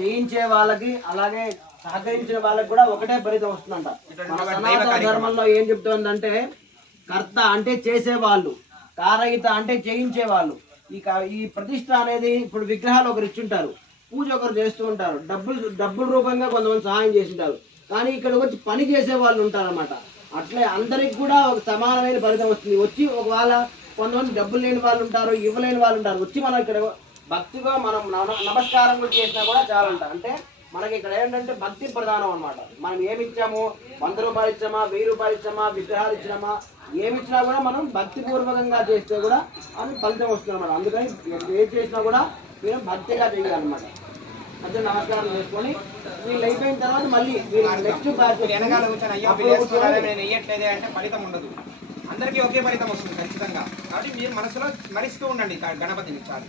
చేయించే వాళ్ళకి అలాగే సహకరించిన వాళ్ళకి కూడా ఒకటే ఫలితం వస్తుందంట. మన సనాతన ధర్మంలో ఏం చెప్తోందంటే కర్త అంటే చేసేవాళ్ళు కారయిత అంటే చేయించే వాళ్ళు ఈ క- ఈ ప్రతిష్ట అనేది ఇప్పుడు విగ్రహాలు ఒకరు ఇచ్చుంటారు పూజ ఒకరు చేస్తూ ఉంటారు డబ్బులు డబ్బుల రూపంగా కొంతమంది సహాయం చేసింటారు. కానీ ఇక్కడ వచ్చి పని చేసే వాళ్ళు ఉంటారన్నమాట. అట్లే అందరికి కూడా ఒక సమానమైన ఫలితం వస్తుంది. వచ్చి ఒకవేళ కొంతమంది డబ్బులు లేని వాళ్ళు ఉంటారు ఇవ్వలేని వాళ్ళు ఉంటారు వచ్చి మనం ఇక్కడ భక్తిగా మనం నమ- నమస్కారం కూడా చేసినా కూడా చాలా ఉంటారు అంటే మనకి ఇక్కడ ఏంటంటే భక్తి ప్రధానం అన్నమాట. మనం ఏమి ఇచ్చాము వంద రూపాయలు ఇచ్చామా వెయ్యి రూపాయలు ఇచ్చామా విగ్రహాలు ఇచ్చామా ఏమి ఇచ్చినా కూడా మనం భక్తి పూర్వకంగా చేస్తే కూడా అది ఫలితం వస్తుంది అనమాట అందుకని ఏది చేసినా కూడా మీరు భక్తిగా చేయాలన్నమాట. అదే నమస్కారం చేసుకొని వీళ్ళు అయిపోయిన తర్వాత మళ్ళీ నెక్స్ట్ వెనకాల కూర్చొని అయ్యో వీళ్ళు వేసుకున్నారా, నేను వేయట్లేదే అంటే ఫలితం ఉండదు. అందరికీ ఒకే ఫలితం వస్తుంది ఖచ్చితంగా. కాబట్టి మీరు మనసులో స్మరిస్తూ ఉండండి గణపతిని చాలు.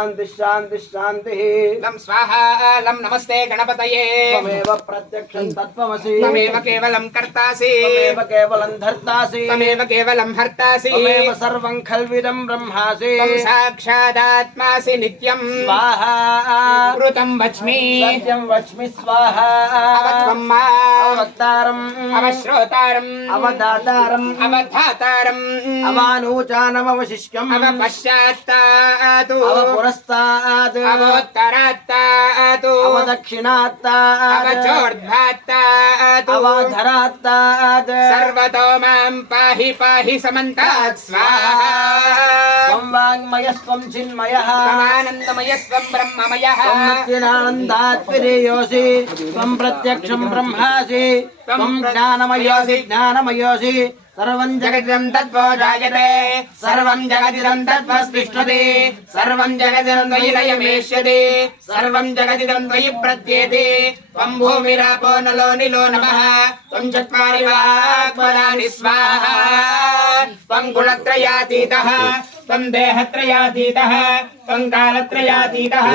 శాంతి శాంతి శాంతి లం స్వాహా లం నమస్తే గణపతయే త్వమేవ ప్రత్యక్షం తత్వమసి త్వమేవ కేవలం కర్తాసి త్వమేవ కేవలం ధర్తాసి త్వమేవ కేవలం హర్తాసి త్వమేవ సర్వం ఖల్విదం బ్రహ్మాసి త్వం సాక్షాదాత్మాసి నిత్యం స్వాహా కృతం వచ్మి సత్యం వచ్మి స్వాహా అవత్వం మా అవక్తారం అవశ్రోతారం అవదాతారం అవధాతారం అవానూచానమవశిష్యం అవపశ్చాత్తాతు అవ అవధస్తాత్ అవోత్తరాత్తాత్ అవదక్షిణాత్తాత్ అవచోర్ధ్వాత్తాత్ అవధరాత్తాత్ సర్వతో మాం పాహి పాహి సమంతాత్ స్వాహా త్వం వాగ్మయస్వం చిన్మయః త్వమానందమయస్వం బ్రహ్మమయః త్వమత్యనానందాత్పరేయోసి త్వం ప్రత్యక్షం బ్రహ్మాసి త్వం జ్ఞానమయోసి జ్ఞానమయోసి సర్వం జగదిదం తద్వో జాయతే సర్వం జగదిదం తద్వస్తిష్టతే సర్వం జగదిదం త్వయి లయమేష్యతే సర్వం జగదిదం త్వయి ప్రత్యేతే. త్వం భూమిరాపో నలో నిలో నమః త్వం చత్వారి వాక్పదాని స్వాహా త్వం గుణత్రయాతీతః. త్వం దేహత్రయాతీతः త్వం కాలత్రయాతీతः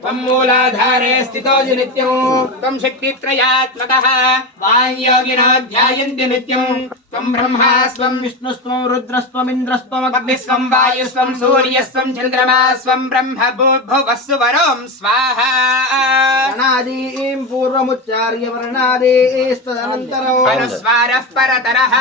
త్వం మూలాధారే స్థితోజి నిత్యం త్వం శక్తిత్రయాత్మకः వాంయోగినో ధ్యాయంతి నిత్యం. త్వం బ్రహ్మా స్వం విష్ణుస్త్వం రుద్రస్త్వమింద్రస్త్వం అగ్నిస్వం వాయుస్వం సూర్యస్వం చంద్రమాస్వం బ్రహ్మ భూర్భువస్సు వరోం స్వాహా. గణాదీం పూర్వముచ్చార్య వర్ణాదీస్తదనంతరం అనుస్వారః పరతరః.